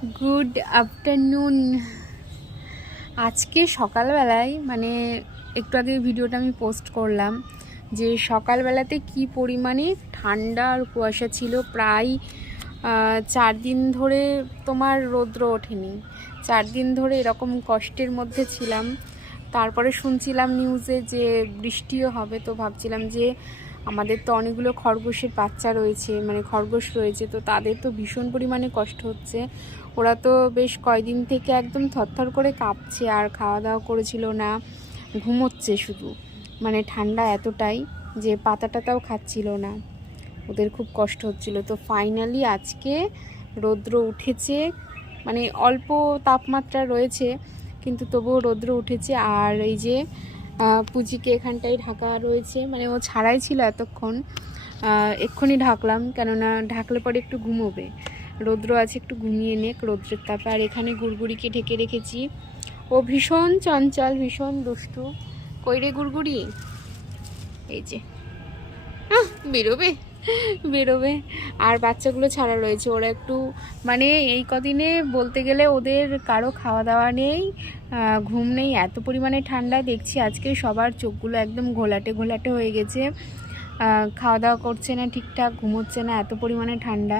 Good afternoon. আজকে সকালবেলায় মানে একটু আগে ভিডিওটা আমি পোস্ট করলাম যে সকালবেলাতে কি পরিমাণে ঠান্ডা আর কুয়াশা ছিল। প্রায় 4 দিন ধরে তোমার রৌদ্র ওঠেনি, 4 দিন ধরে এরকম কষ্টের মধ্যে ছিলাম। তারপরে শুনছিলাম নিউজে যে বৃষ্টিও হবে, তো ভাবছিলাম যে আমাদের তো অনেকগুলো খরগোশের বাচ্চা রয়েছে, মানে খরগোশ রয়েছে, তো তাদের তো ভীষণ পরিমাণে কষ্ট হচ্ছে। ওরা তো বেশ কয়দিন থেকে একদম থরথর করে কাঁপছে, আর খাওয়া দাওয়া করেছিল না, ঘুমোচ্ছে শুধু, মানে ঠান্ডা এতটাই যে পাতা টাতাও খাচ্ছিল না, ওদের খুব কষ্ট হচ্ছিল। তো ফাইনালি আজকে রৌদ্র উঠেছে, মানে অল্প তাপমাত্রা রয়েছে কিন্তু তবুও রৌদ্র উঠেছে। আর এই যে পুজিকে এখানটায় ঢাকা রয়েছে, মানে ও ছাড়াই ছিল এতক্ষণ, এক্ষুনি ঢাকলাম, কেননা ঢাকলে পরে একটু ঘুমোবে, রৌদ্র আছে একটু ঘুমিয়ে নেক রৌদ্রের তাপে। আর এখানে গুড়গুড়িকে ঢেকে রেখেছি, ও ভীষণ চঞ্চল, ভীষণ দুষ্টু। কই রে গুড়গুড়ি, এই যে বেরোবে বেরোবে। আর বাচ্চাগুলো ছাড়া রয়েছে, ওরা একটু মানে এই কদিনে বলতে গেলে ওদের কারো খাওয়া দাওয়া নেই, ঘুম নেই, এত পরিমাণে ঠান্ডা। দেখছি আজকে সবার চোখগুলো একদম ঘোলাটে ঘোলাটে হয়ে গেছে, খাওয়া দাওয়া করছে না ঠিকঠাক, ঘুমোচ্ছে না, এত পরিমাণে ঠান্ডা।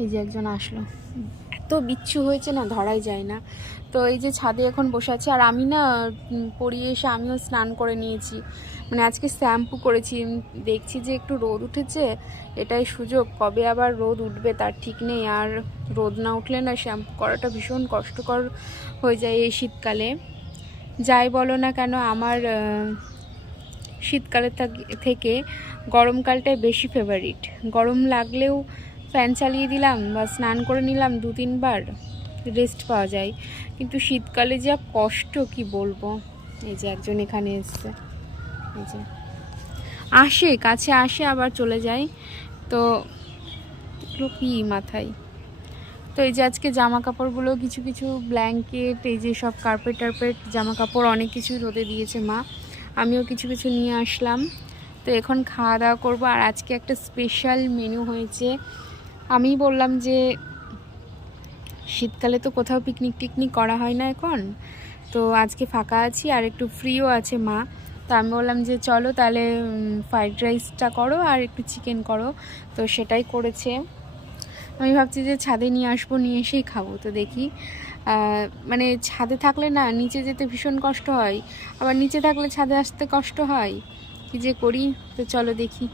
এই যে একজন আসলো, এত বিচ্ছু হয়েছে না, ধরাই যায় না। তো এই যে ছাদে এখন বসে আছি, আর আমি না পড়িয়ে এসে আমিও স্নান করে নিয়েছি, মানে আজকে শ্যাম্পু করেছি। দেখছি যে একটু রোদ উঠেছে, এটাই সুযোগ, কবে আবার রোদ উঠবে তার ঠিক নেই। আর রোদ না উঠলে না শ্যাম্পু করাটা ভীষণ কষ্টকর হয়ে যায় এই শীতকালে। যাই বলো না কেন, আমার শীতকালের থেকে গরমকালটাই বেশি ফেভারিট। গরম লাগলেও ফ্যান চালিয়ে দিলাম বা স্নান করে নিলাম 2-3 বার, রেস্ট পাওয়া যায়। কিন্তু শীতকালে যা কষ্ট কি বলবো। এই যে একজন এখানে এসছে, এই যে আসে কাছে আসে আবার চলে যায়, তো কি মাথায়। তো এই যে আজকে জামা কাপড়গুলো কিছু কিছু ব্ল্যাঙ্কেট, এই যে সব কার্পেট টার্পেট জামা কাপড় অনেক কিছু রোদে দিয়েছে মা, আমিও কিছু কিছু নিয়ে আসলাম। তো এখন খাওয়া দাওয়া করবো। আর আজকে একটা স্পেশাল মেনু হয়েছে। আমি বললাম যে শীতকালে তো কোথাও পিকনিক টিকনিক করা হয় না এখন, তো আজকে ফাঁকা আছি আর একটু ফ্রিও আছে মা, তো আমি বললাম যে চলো তাহলে ফ্রাইড রাইসটা করো আর একটু চিকেন করো, তো সেটাই করেছে। আমি ভাবছি যে ছাদে নিয়ে আসবো, নিয়ে এসেই খাবো। তো দেখি, মানে ছাদে থাকলে না নিচে যেতে ভীষণ কষ্ট হয়, আবার নিচে থাকলে ছাদে আসতে কষ্ট হয়, কি যে করি। তো চলো দেখি।